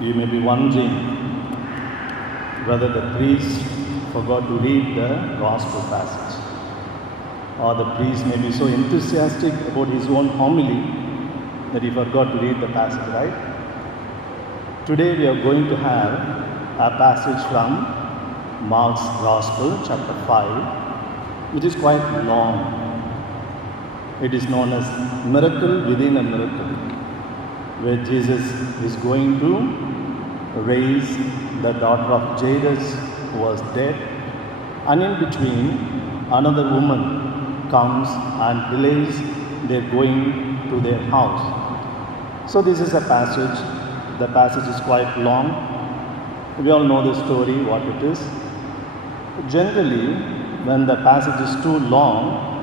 you may be wondering whether the priest forgot to read the gospel passage, or the priest may be so enthusiastic about his own homily that he forgot to read the passage, right? Today we are going to have a passage from Mark's Gospel, chapter 5, which is quite long. It is known as miracle within a miracle, where Jesus is going to raise the daughter of Jairus who was dead, and in between another woman comes and delays their going to their house. So this is a passage. The passage is quite long. We all know the story, what it is. Generally, when the passage is too long,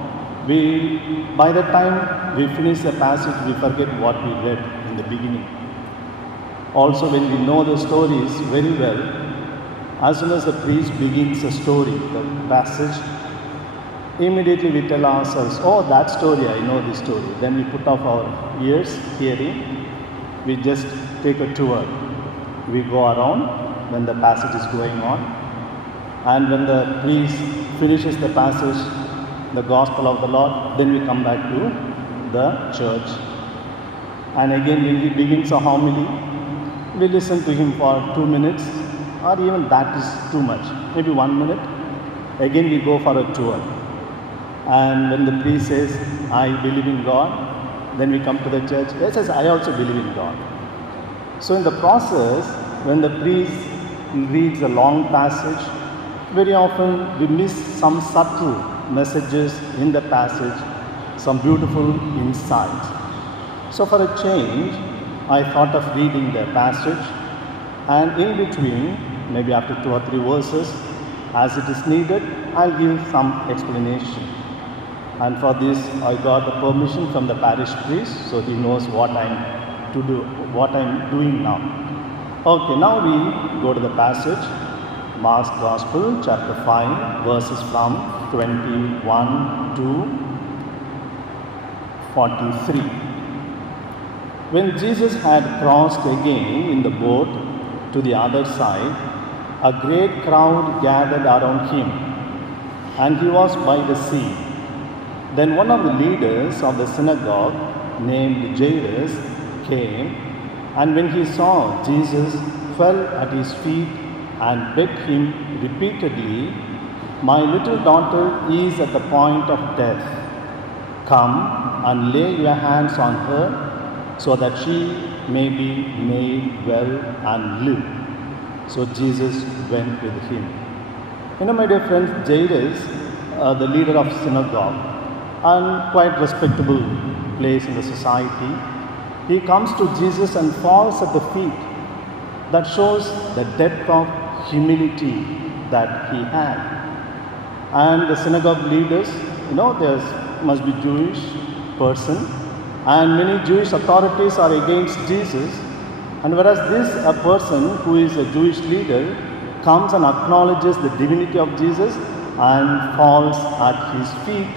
by the time we finish the passage, we forget what we read in the beginning. Also, when we know the stories very well, as soon as the priest begins the story, the passage, immediately we tell ourselves, oh, that story, I know this story. Then we put off our ears, hearing. We just take a tour. We go around when the passage is going on. And when the priest finishes the passage, the gospel of the Lord, then we come back to the church. And again, when he begins a homily, we listen to him for 2 minutes, or even that is too much, maybe 1 minute. Again, we go for a tour. And when the priest says, I believe in God, then we come to the church. He says, I also believe in God. So in the process, when the priest reads a long passage, very often we miss some subtle messages in the passage, some beautiful insights. So for a change, I thought of reading the passage, and in between, maybe after 2 or 3 verses, as it is needed, I'll give some explanation. And for this, I got the permission from the parish priest, so he knows what I'm doing now. Okay, now we go to the passage, Mark's Gospel, chapter 5, verses from 21 to 43. When Jesus had crossed again in the boat to the other side, a great crowd gathered around him, and he was by the sea. Then one of the leaders of the synagogue, named Jairus, came, and when he saw Jesus, fell at his feet and begged him repeatedly, My little daughter is at the point of death. Come and lay your hands on her, so that she may be made well and live. So Jesus went with him. My dear friends, Jairus, the leader of synagogue, and quite respectable place in the society, he comes to Jesus and falls at the feet. That shows the depth of humility that he had. And the synagogue leaders, there must be Jewish person, and many Jewish authorities are against Jesus. And whereas a person who is a Jewish leader comes and acknowledges the divinity of Jesus and falls at his feet,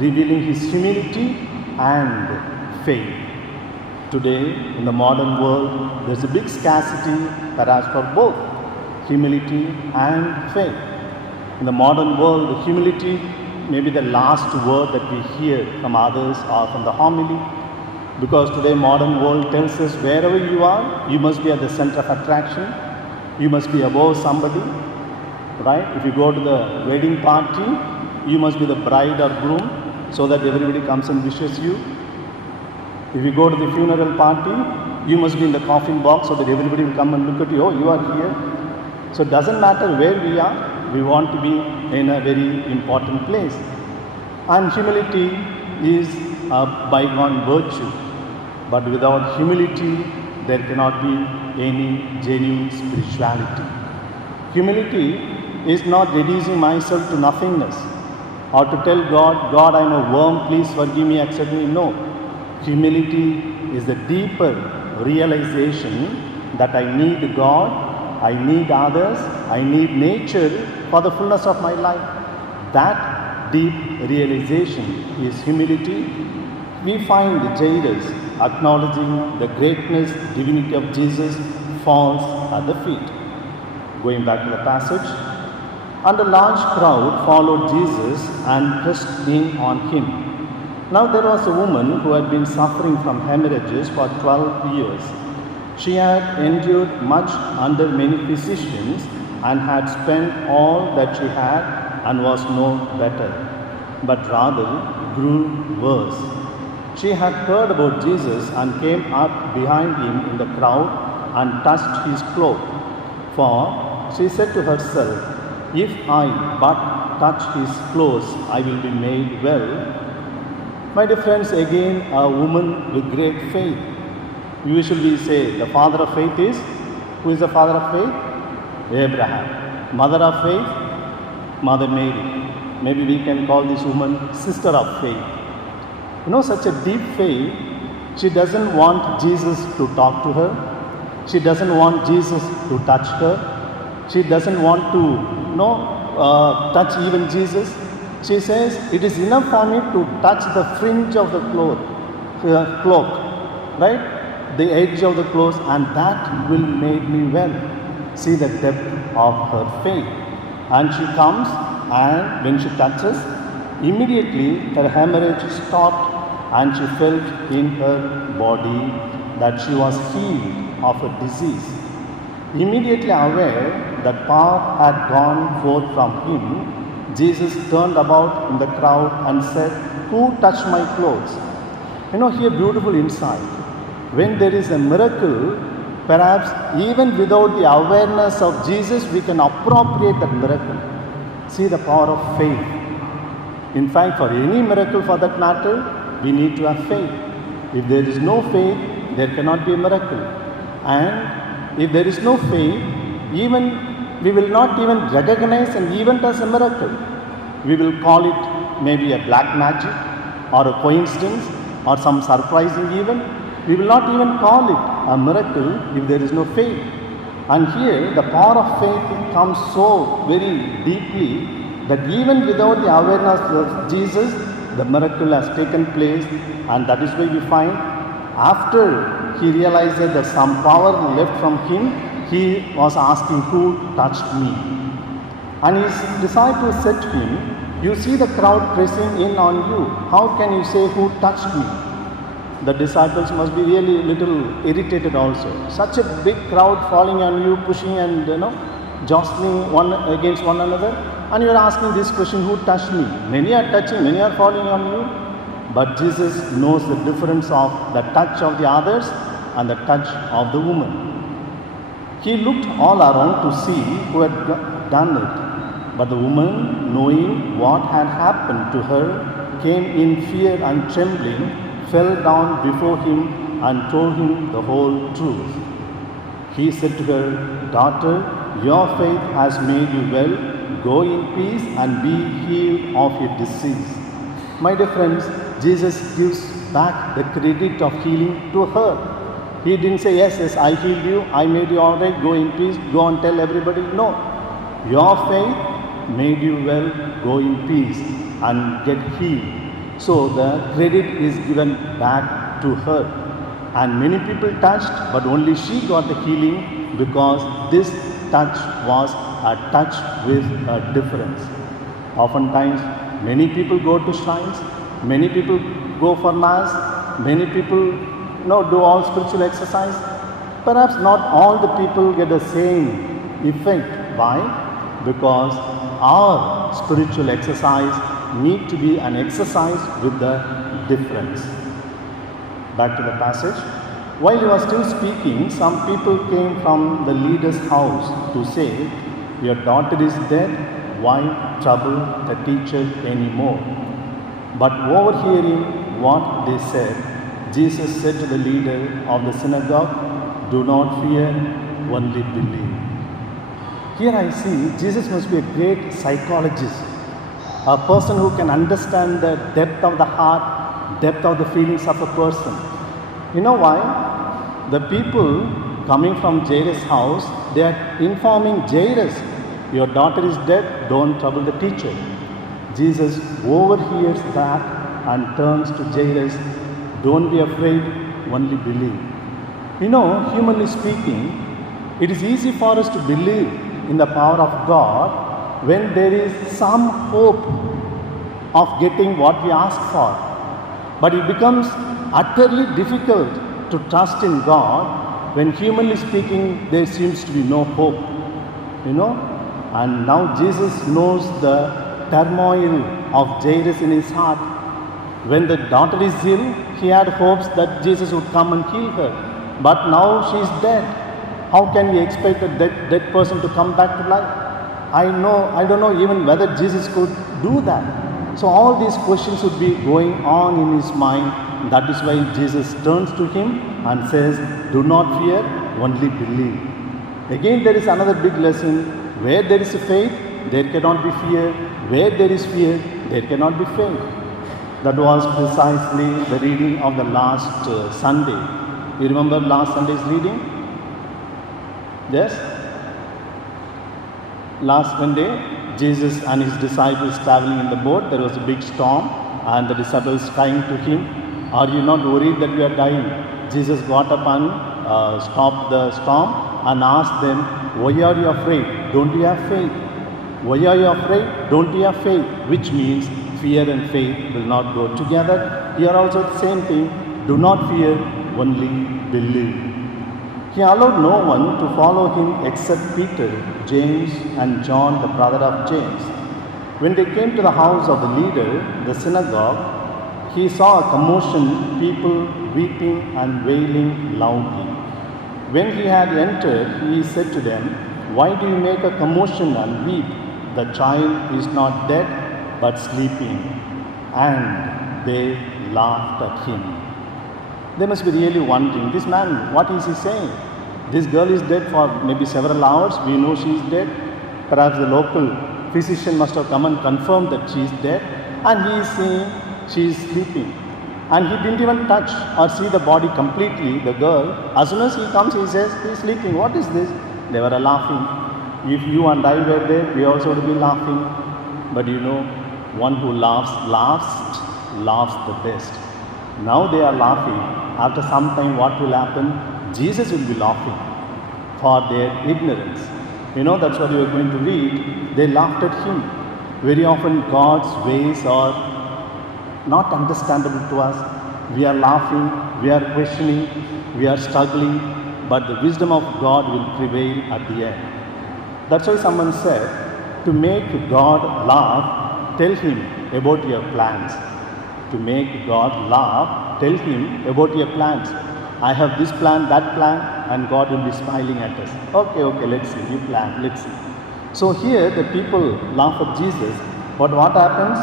revealing his humility and faith. Today, in the modern world, there's a big scarcity perhaps for both humility and faith. In the modern world, humility may be the last word that we hear from others or from the homily, because today modern world tells us wherever you are, you must be at the center of attraction, you must be above somebody, right? If you go to the wedding party, you must be the bride or groom, so that everybody comes and wishes you. If you go to the funeral party, you must be in the coffin box, so that everybody will come and look at you, oh, you are here. So it doesn't matter where we are, we want to be in a very important place. And humility is a bygone virtue, but without humility, there cannot be any genuine spirituality. Humility is not reducing myself to nothingness, or to tell God, God, I'm a worm, please forgive me, accept me. No. Humility is the deeper realization that I need God, I need others, I need nature for the fullness of my life. That deep realization is humility. We find Jairus acknowledging the greatness, divinity of Jesus, falls at the feet. Going back to the passage, and a large crowd followed Jesus and pressed in on him. Now there was a woman who had been suffering from hemorrhages for 12 years. She had endured much under many physicians and had spent all that she had and was no better, but rather grew worse. She had heard about Jesus and came up behind him in the crowd and touched his cloak. For she said to herself, "If I but touch his clothes, I will be made well." My dear friends, again a woman with great faith. Usually we say the father of faith is, who is the father of faith? Abraham. Mother of faith? Mother Mary. Maybe we can call this woman sister of faith. Such a deep faith, she doesn't want Jesus to talk to her. She doesn't want Jesus to touch her. She doesn't want to touch even Jesus. She says, "It is enough for me to touch the fringe of the cloak, right? The edge of the clothes, and that will make me well." See the depth of her faith. And she comes, and when she touches, immediately her hemorrhage stopped, and she felt in her body that she was healed of a disease. Immediately aware that power had gone forth from him, Jesus turned about in the crowd and said, "Who touched my clothes?" Here beautiful insight. When there is a miracle, perhaps even without the awareness of Jesus, we can appropriate that miracle. See the power of faith. In fact, for any miracle for that matter, we need to have faith. If there is no faith, there cannot be a miracle. And if there is no faith, we will not even recognize an event as a miracle. We will call it maybe a black magic or a coincidence or some surprising event. We will not even call it a miracle if there is no faith. And here the power of faith comes so very deeply that even without the awareness of Jesus, the miracle has taken place. And that is why we find after he realized that some power left from him, he was asking, "Who touched me?" And his disciples said to him, "You see the crowd pressing in on you. How can you say, 'Who touched me?'" The disciples must be really little irritated also. Such a big crowd falling on you, pushing and jostling one against one another. And you are asking this question, "Who touched me?" Many are touching, many are falling on you. But Jesus knows the difference of the touch of the others and the touch of the woman. He looked all around to see who had done it. But the woman, knowing what had happened to her, came in fear and trembling, fell down before him and told him the whole truth. He said to her, "Daughter, your faith has made you well. Go in peace and be healed of your disease." My dear friends, Jesus gives back the credit of healing to her. He didn't say, yes, I healed you, I made you all right, go in peace, go and tell everybody. No. Your faith made you well, go in peace and get healed. So the credit is given back to her. And many people touched, but only she got the healing because this touch was a touch with a difference. Oftentimes, many people go to shrines, many people go for mass, many people do all spiritual exercise. Perhaps not all the people get the same effect. Why? Because our spiritual exercise need to be an exercise with the difference. Back to the passage. While he was still speaking, some people came from the leader's house to say, "Your daughter is dead, why trouble the teacher anymore?" But overhearing what they said, Jesus said to the leader of the synagogue, "Do not fear, only believe." Here I see Jesus must be a great psychologist, a person who can understand the depth of the heart, depth of the feelings of a person. You know why? The people coming from Jairus' house, they are informing Jairus, "Your daughter is dead, don't trouble the teacher." Jesus overhears that and turns to Jairus, "Don't be afraid, only believe. You know, humanly speaking, it is easy for us to believe in the power of God when there is some hope of getting what we ask for. But it becomes utterly difficult to trust in God when, humanly speaking, there seems to be no hope. You know, and now Jesus knows the turmoil of Jairus in his heart. When the daughter is ill, he had hopes that Jesus would come and heal her. But now she is dead. How can we expect a dead person to come back to life? I don't know even whether Jesus could do that. So all these questions would be going on in his mind. That is why Jesus turns to him and says, do not fear, only believe. Again, there is another big lesson. Where there is faith, there cannot be fear. Where there is fear, there cannot be faith. That was precisely the reading of the last Sunday. You remember last Sunday's reading? Yes? Last Monday, Jesus and his disciples traveling in the boat. There was a big storm and the disciples crying to him, are you not worried that we are dying? Jesus got up and stopped the storm and asked them, why are you afraid? Don't you have faith? Why are you afraid? Don't you have faith? Which means fear and faith will not go together. Here also the same thing. Do not fear, only believe. He allowed no one to follow him except Peter, James, and John, the brother of James. When they came to the house of the leader, the synagogue, he saw a commotion, people weeping and wailing loudly. When he had entered, he said to them, why do you make a commotion and weep? The child is not dead, but sleeping. And they laughed at him. They must be really wondering, this man, what is he saying? This girl is dead for maybe several hours. We know she is dead. Perhaps the local physician must have come and confirmed that she is dead. And he is saying she is sleeping. And he didn't even touch or see the body completely, the girl. As soon as he comes, he says, he is sleeping. What is this? They were laughing. If you and I were there, we also would be laughing. But you know, one who laughs the best. Now they are laughing. After some time, what will happen? Jesus will be laughing for their ignorance. You know, that's what you are going to read. They laughed at him. Very often God's ways are not understandable to us. We are laughing, we are questioning, we are struggling, but the wisdom of God will prevail at the end. That's why someone said, to make God laugh, tell him about your plans. To make God laugh, tell him about your plans. I have this plan, that plan, and God will be smiling at us. Okay, let's see, you plan, let's see. So here the people laugh at Jesus, but what happens?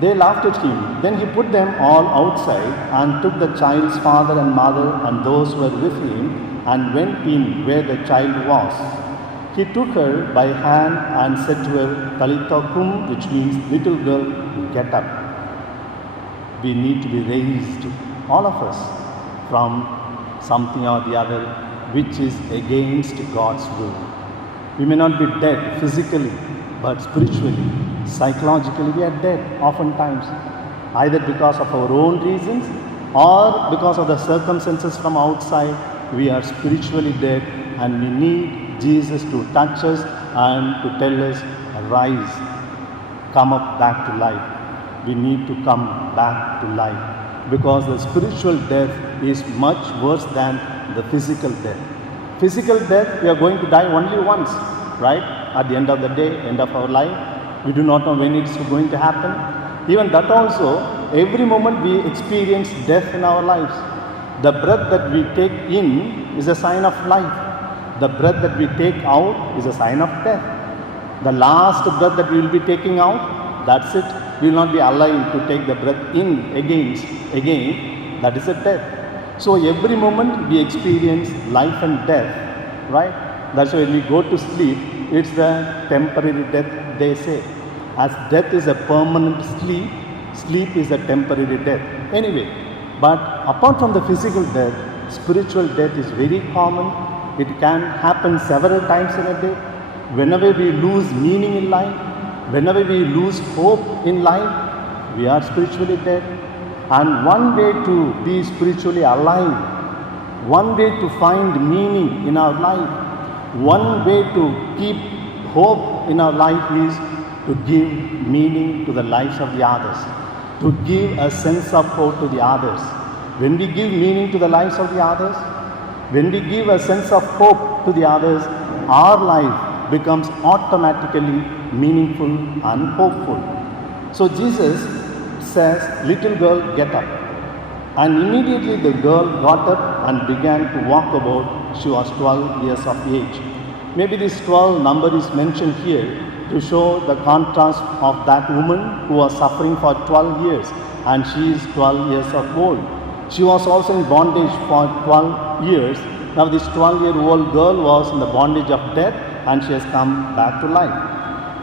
They laughed at him. Then he put them all outside and took the child's father and mother and those who were with him and went in where the child was. He took her by hand and said to her, Talitha kum, which means, little girl, get up. We need to be raised, all of us, from something or the other which is against God's will. We may not be dead physically, but spiritually, psychologically we are dead oftentimes, either because of our own reasons or because of the circumstances from outside. We are spiritually dead and we need Jesus to touch us and to tell us, rise, come up back to life. We need to come back to life because the spiritual death is much worse than the physical death. Physical death, we are going to die only once, right? At the end of the day, end of our life. We do not know when it's going to happen. Even that also, every moment we experience death in our lives. The breath that we take in is a sign of life. The breath that we take out is a sign of death. The last breath that we will be taking out, that's it. We will not be alive to take the breath in again. That is a death. So every moment we experience life and death, right? That's why when we go to sleep, it's the temporary death, they say. As death is a permanent sleep, sleep is a temporary death. Anyway, but apart from the physical death, spiritual death is very common. It can happen several times in a day. Whenever we lose meaning in life, whenever we lose hope in life, we are spiritually dead. And one way to be spiritually alive, one way to find meaning in our life, one way to keep hope in our life is to give meaning to the lives of the others, to give a sense of hope to the others. When we give meaning to the lives of the others, when we give a sense of hope to the others, our life becomes automatically meaningful and hopeful. So Jesus says, "Little girl, get up." And immediately the girl got up and began to walk about. She was 12 years of age. Maybe this 12 number is mentioned here to show the contrast of that woman who was suffering for 12 years, and she is 12 years of old. She was also in bondage for 12 years. Now this 12-year-old girl was in the bondage of death, and she has come back to life.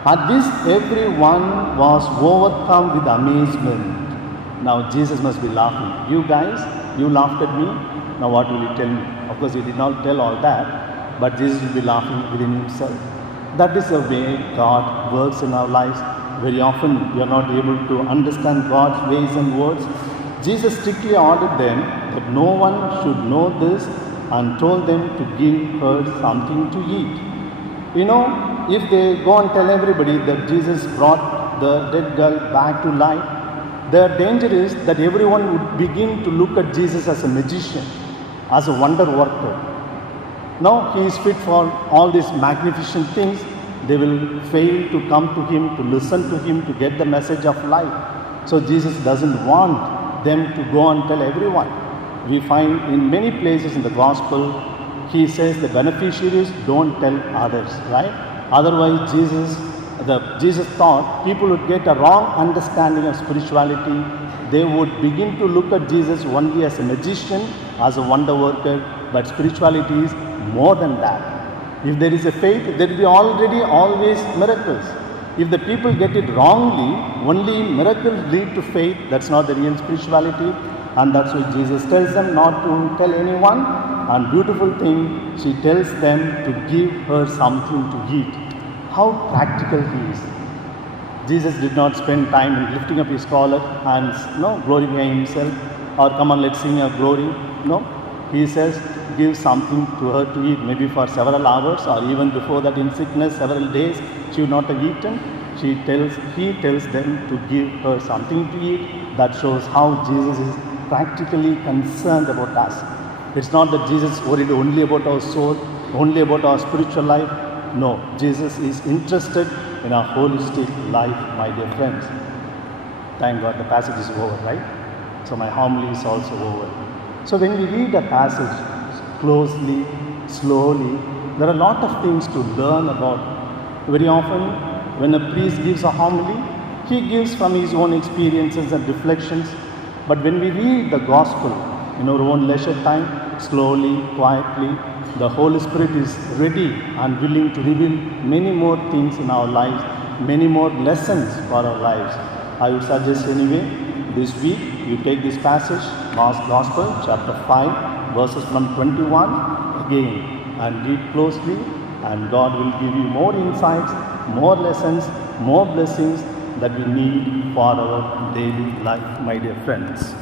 At this, everyone was overcome with amazement. Now Jesus must be laughing. "You guys, you laughed at me. Now what will you tell me?" Of course, he did not tell all that, but Jesus will be laughing within himself. That is the way God works in our lives. Very often we are not able to understand God's ways and words. Jesus strictly ordered them that no one should know this and told them to give her something to eat. You know, if they go and tell everybody that Jesus brought the dead girl back to life, the danger is that everyone would begin to look at Jesus as a magician, as a wonder worker. Now he is fit for all these magnificent things. They will fail to come to him, to listen to him, to get the message of life. So Jesus doesn't want them to go and tell everyone. We find in many places in the gospel, he says the beneficiaries don't tell others, right? Otherwise, Jesus thought people would get a wrong understanding of spirituality. They would begin to look at Jesus only as a magician, as a wonder worker, but spirituality is more than that. If there is a faith, there will be already always miracles. If the people get it wrongly, only miracles lead to faith. That's not the real spirituality. And that's why Jesus tells them not to tell anyone. And beautiful thing, she tells them to give her something to eat. How practical he is. Jesus did not spend time in lifting up his collar and glorifying himself, or come on, let's sing a glory. No. He says, give something to her to eat, maybe for several hours, or even before that in sickness, several days, she would not have eaten. He tells them to give her something to eat. That shows how Jesus is practically concerned about us. It's not that Jesus is worried only about our soul, only about our spiritual life. No, Jesus is interested in our holistic life, my dear friends. Thank God the passage is over, right? So my homily is also over. So when we read a passage closely, slowly, there are a lot of things to learn about. Very often, when a priest gives a homily, he gives from his own experiences and reflections. But when we read the gospel in our own leisure time, slowly, quietly, the Holy Spirit is ready and willing to reveal many more things in our lives, many more lessons for our lives. I would suggest anyway, this week you take this passage, Mark's Gospel, chapter 5, verses from 21 again, and read closely, and God will give you more insights, more lessons, more blessings that we need for our daily life, my dear friends.